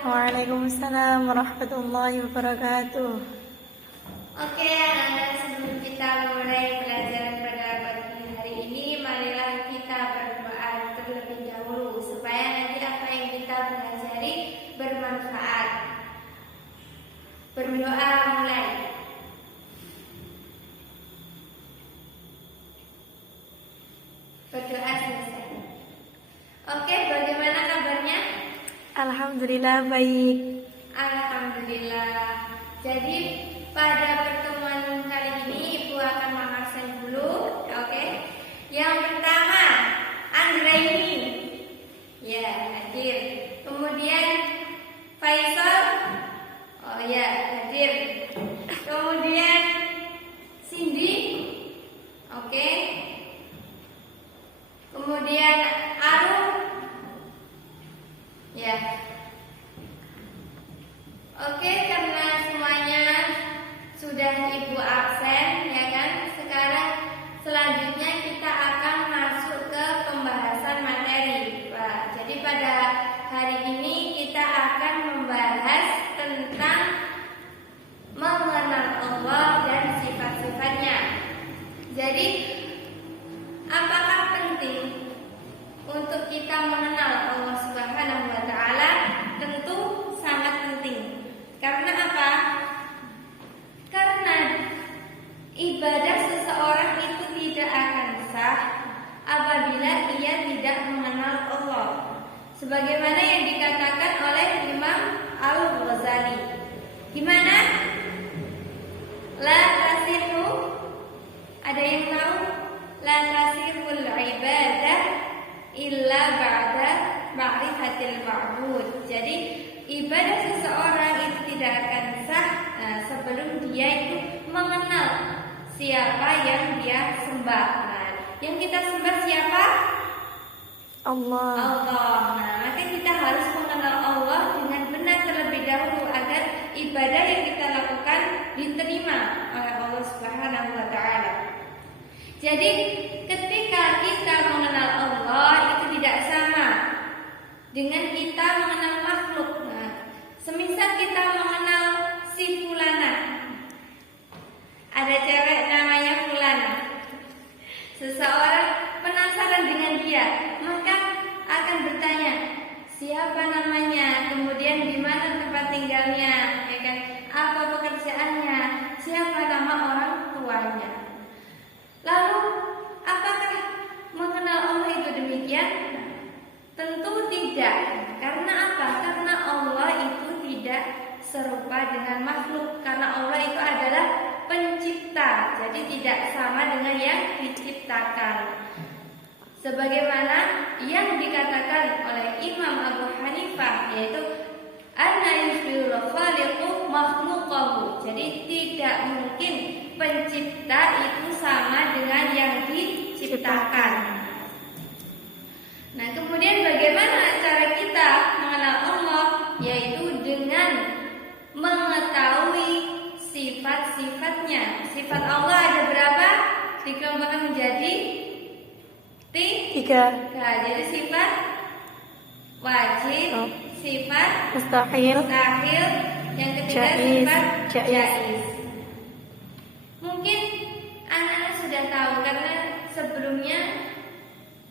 Waalaikumsalam warahmatullahi wabarakatuh. Oke, anak-anak, sebelum kita mulai pelajaran pada pagi hari ini, marilah kita berdoa terlebih dahulu supaya nanti apa yang kita pelajari bermanfaat. Berdoa mulai. Berdoa selesai. Oke, bagaimana kabarnya? Alhamdulillah baik. Alhamdulillah. Jadi pada pertemuan kali ini Ibu akan mengabsen dulu, oke? Yang pertama, Anggraini. Ya, hadir. Kemudian Faisal. Oh ya, hadir. Kemudian Cindy. Oke. Kemudian Arum. Ya. Oke, karena semuanya sudah Ibu absen, ya kan? Sekarang selanjutnya kita akan masuk ke pembahasan materi. Wah, jadi pada hari ini kita akan membahas tentang mengenal Allah dan sifat-sifatnya. Jadi, apakah penting untuk kita mengenal Allah Subhanahu wa Ta'ala? Tentu sangat penting. Karena apa? Karena ibadah seseorang itu tidak akan sah apabila ia tidak mengenal Allah. Sebagaimana yang dikatakan oleh Imam Al-Ghazali. Gimana? La tasihu. Ada yang tahu? La tasihul ibadah illa ba'da ma'rifatil ma'bud. Jadi ibadah seseorang itu tidak akan sah sebelum dia itu mengenal siapa yang dia sembah. Nah, yang kita sembah siapa? Allah. Nah, maka kita harus mengenal Allah dengan benar terlebih dahulu agar ibadah yang kita lakukan diterima oleh Allah Subhanahu wa Ta'ala. Jadi ketika kita mengenal Allah itu tidak sama dengan kita mengenal makhluk. Semisal kita mengenal si Fulana, ada cewek namanya Fulana. Seseorang penasaran dengan dia, maka akan bertanya, siapa namanya, kemudian di mana tempat tinggalnya, ya kan? Apa pekerjaannya, siapa nama orang tuanya. Lalu, apakah mengenal Allah itu demikian? Tentu tidak. Karena apa? Karena Allah itu tidak serupa dengan makhluk. Karena Allah itu adalah pencipta. Jadi tidak sama dengan yang diciptakan. Sebagaimana yang dikatakan oleh Imam Abu Hanifah, yaitu anna yusbihul khaliqu makhluqahu. Jadi tidak mungkin pencipta itu sama dengan yang diciptakan. Nah, kemudian bagaimana cara kita mengenal Allah? Yaitu dengan mengetahui sifat-sifatnya. Sifat Allah ada berapa? Dikelompokkan menjadi tiga. Jadi sifat wajib, sifat Mustahil, yang ketiga jaiz, sifat jaiz. jaiz. Mungkin anak-anak sudah tahu karena sebelumnya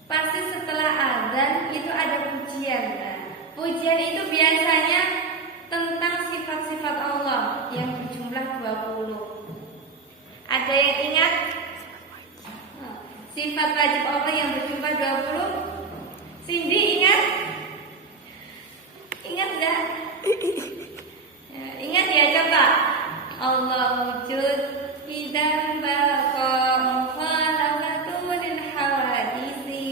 pasti setelah azan itu ada pujian. Pujian itu biasanya tentang sifat-sifat Allah yang berjumlah berjumlah 20. Ada yang ingat? Sifat wajib Allah yang berjumlah 20? Cindy ingat? Ingat gak? Ingat ya, coba. Allah wujud idam baqa khalaqatul hawadisi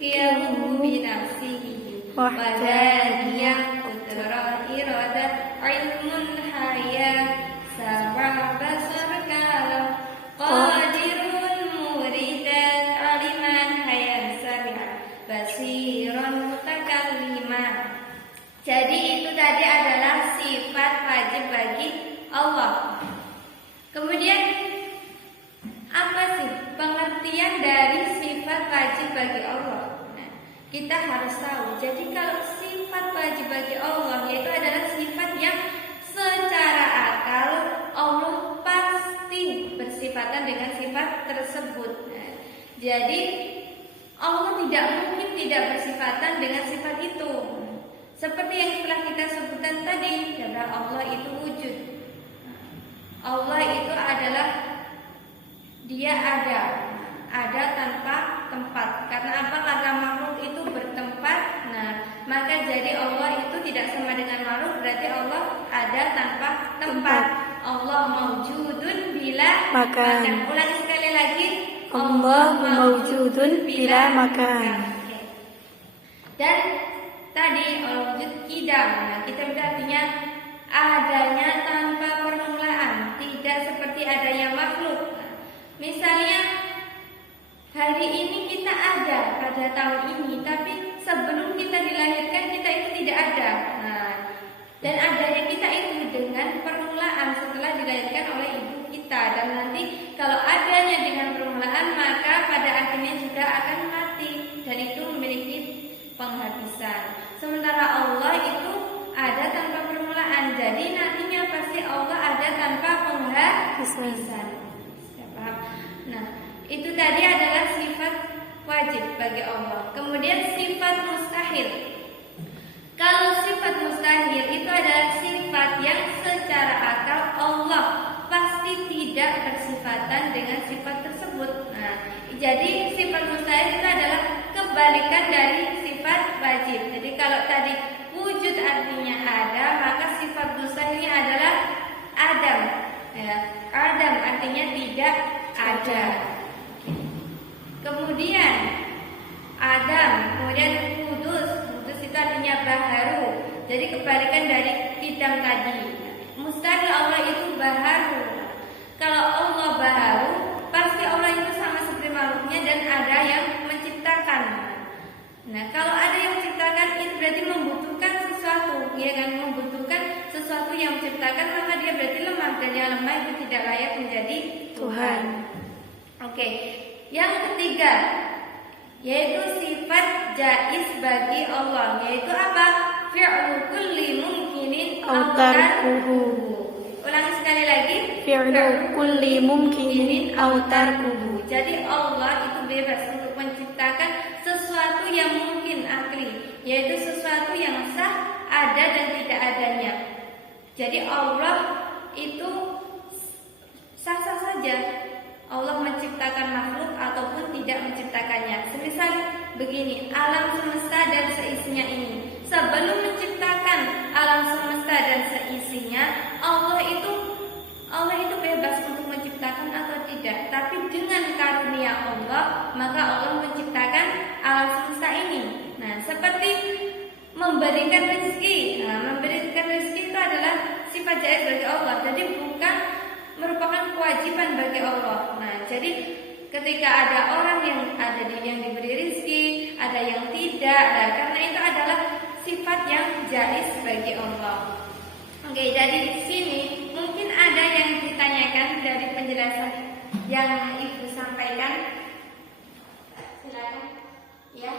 qiyamu binafsihi wadaniyah qudrah iradah ilmun hayah sabah basar kalam qadirun muridan aliman hayat sabiha basiran mutakalliman. Jadi itu tadi adalah sifat wajib bagi Allah. Kemudian apa sih pengertian dari sifat wajib bagi Allah? Nah, kita harus tahu. Jadi kalau sifat wajib bagi Allah yaitu adalah sifat yang secara akal Allah pasti bersifatan dengan sifat tersebut. Nah, jadi Allah tidak mungkin tidak bersifatan dengan sifat itu. Seperti yang telah kita sebutkan tadi, bahwa Allah itu wujud. Allah itu adalah Dia ada tanpa tempat. Karena apa? Karena makhluk itu bertempat. Nah, maka jadi Allah itu tidak sama dengan makhluk, berarti Allah ada tanpa tempat. Allah maujudun bila makan. Ulangi sekali lagi. Allah maujudun bila makan. Dan tadi wujud kidam. Nah, kita artinya adanya tanpa permulaan, tidak seperti adanya makhluk. Misalnya hari ini kita ada pada tahun ini, tapi sebelum kita dilahirkan kita itu tidak ada. Nah, dan adanya kita itu dengan permulaan setelah dilahirkan oleh ibu kita. Dan nanti kalau adanya dengan permulaan, maka pada akhirnya juga akan mati dan itu memiliki penghabisan. Sementara Allah itu ada tanpa permulaan, jadi nantinya pasti Allah ada tanpa penghabisan. Nah, itu tadi adalah sifat wajib bagi Allah. Kemudian sifat mustahil. Kalau sifat mustahil itu adalah sifat yang secara akal Allah pasti tidak bersifatan dengan sifat tersebut. Nah, jadi sifat mustahil itu adalah kebalikan dari sifat wajib. Jadi kalau tadi wujud artinya ada, maka sifat mustahilnya adalah adam. Ya, adam artinya tidak ada. Kemudian adam, kemudian kudus itu artinya baharu. Jadi kebalikan dari kidam tadi. Mustahil Allah itu baharu. Kalau Allah baharu, pasti Allah itu sama seperti makhluknya dan ada yang menciptakan. Nah, kalau ada yang menciptakan itu berarti membutuhkan sesuatu, ya kan? Membutuhkan sesuatu yang menciptakan, maka dia berarti lemah, dan yang lemah itu tidak layak menjadi Tuhan. Oke. Yang ketiga, yaitu sifat jaiz bagi Allah, yaitu apa? Fi'lu kulli mumkinin aw tarkuhu. Ulangi sekali lagi. Fi'lu kulli mumkinin aw tarkuhu. Jadi Allah itu bebas untuk menciptakan sesuatu yang mungkin akli, yaitu sesuatu yang sah, ada dan tidak adanya. Jadi Allah itu sah-sah saja. Allah menciptakan makhluk ataupun tidak menciptakannya. Semisal begini, alam semesta dan seisinya ini. Sebelum menciptakan alam semesta dan seisinya, Allah itu bebas untuk menciptakan atau tidak. Tapi dengan karunia Allah, maka Allah menciptakan alam semesta ini. Nah, seperti memberikan rezeki. Nah, memberikan rezeki itu adalah sifat jaiz bagi Allah. Jadi bukan merupakan kewajiban bagi Allah. Nah, jadi ketika ada orang yang diberi rezeki, ada yang tidak. Nah, karena itu adalah sifat yang jaiz bagi Allah. Oke, dari sini mungkin ada yang ditanyakan dari penjelasan yang Ibu sampaikan. Silakan. Ya,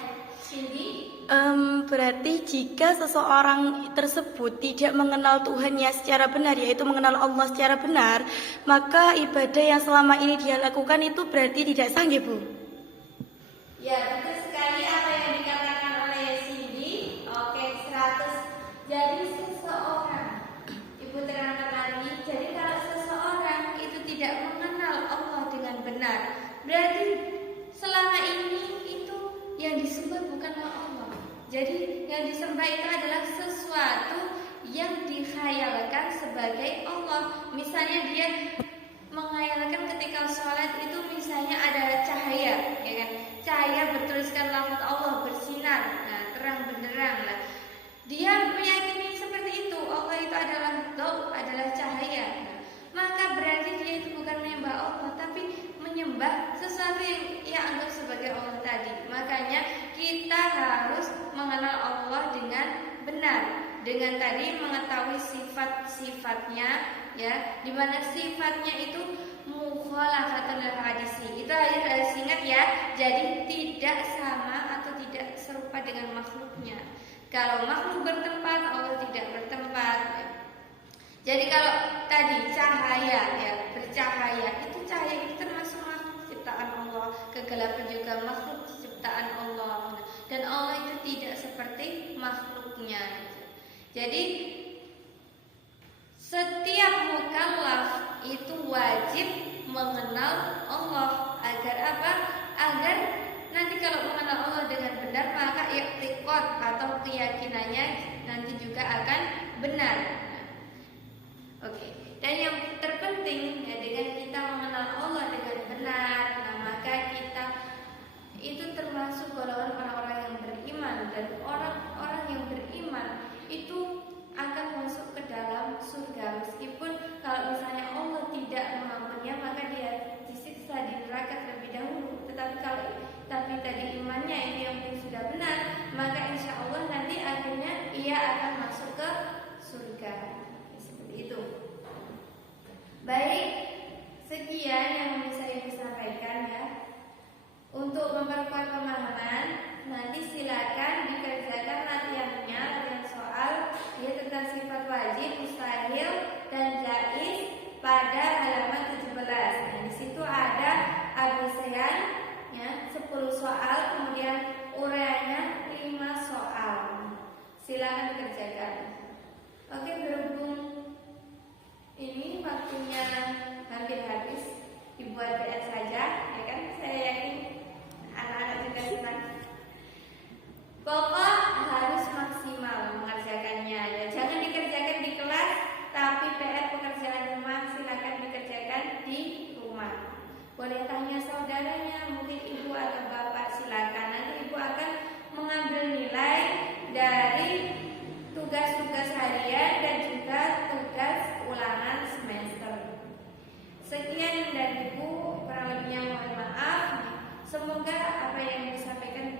Cindy. Berarti jika seseorang tersebut tidak mengenal Tuhannya secara benar, yaitu mengenal Allah secara benar, maka ibadah yang selama ini dia lakukan itu berarti tidak sah, Bu? Ya, betul sekali apa yang dikatakan oleh Cindy. Oke, 100. Jadi seseorang, Ibu terangkan lagi. Jadi kalau benar. Berarti selama ini itu yang disembah bukanlah Allah. Jadi yang disembah itu adalah sesuatu yang dikhayalkan sebagai Allah. Misalnya dia menghayalkan ketika sholat itu misalnya ada cahaya, ya kan? Cahaya bertuliskan lafaz Allah bersinar, nah, terang benderang lah. Dia meyakini seperti itu, Allah itu adalah daw, adalah cahaya. Nah, maka berarti dia itu bukan menyembah Allah, tapi menyembah sesuatu yang ia anggap sebagai Allah tadi. Makanya kita harus mengenal Allah dengan benar, dengan tadi mengetahui sifat-sifatnya, ya, dimana sifatnya itu mukhalafatul hadisi. Itu harus ingat ya. Jadi tidak sama atau tidak serupa dengan makhluknya. Kalau makhluk bertempat, Allah tidak bertempat. Jadi kalau tadi cahaya, ya, bercahaya, itu cahaya itu termasuk makhluk ciptaan Allah. Kegelapan juga makhluk ciptaan Allah. Dan Allah itu tidak seperti makhluknya. Jadi setiap mukallaf itu wajib mengenal Allah. Agar apa? Agar nanti kalau mengenal Allah dengan benar, maka i'tiqad atau keyakinannya nanti juga akan benar. Oke. Dan yang terpenting ya, dengan kita mengenal Allah dengan benar, nah, maka kita itu termasuk golongan orang-orang yang beriman. Dan orang-orang yang beriman itu akan masuk ke dalam surga. Meskipun kalau misalnya Allah tidak mengampuninya, maka dia disiksa di neraka terlebih dahulu. Tapi tadi imannya itu yang sudah benar, maka insya Allah nanti akhirnya ia akan masuk ke surga. Seperti itu. Baik, sekian yang bisa saya sampaikan ya. Untuk memperkuat pemahaman, nanti silakan dikerjakan latihan soal ya tentang sifat wajib, mustahil, dan jaiz pada halaman 17. Nah, di situ ada abisian ya 10 soal, kemudian uraiannya 5 soal. Silakan dikerjakan. Oke, berhubung ini waktunya hampir habis, dibuat PR saja, ya kan? Saya yakin anak-anak juga senang. Pokok harus maksimal mengerjakannya ya. Jangan dikerjakan di kelas, tapi PR pekerjaan rumah silakan dikerjakan di rumah. Boleh tanya saudaranya, mungkin ibu atau bapak, silakan. Nanti ibu akan mengambil nilai dari tugas-tugas harian dan juga tugas ulangan semester. Sekian dari ibu, kurang lebihnya mohon maaf. Semoga apa yang disampaikan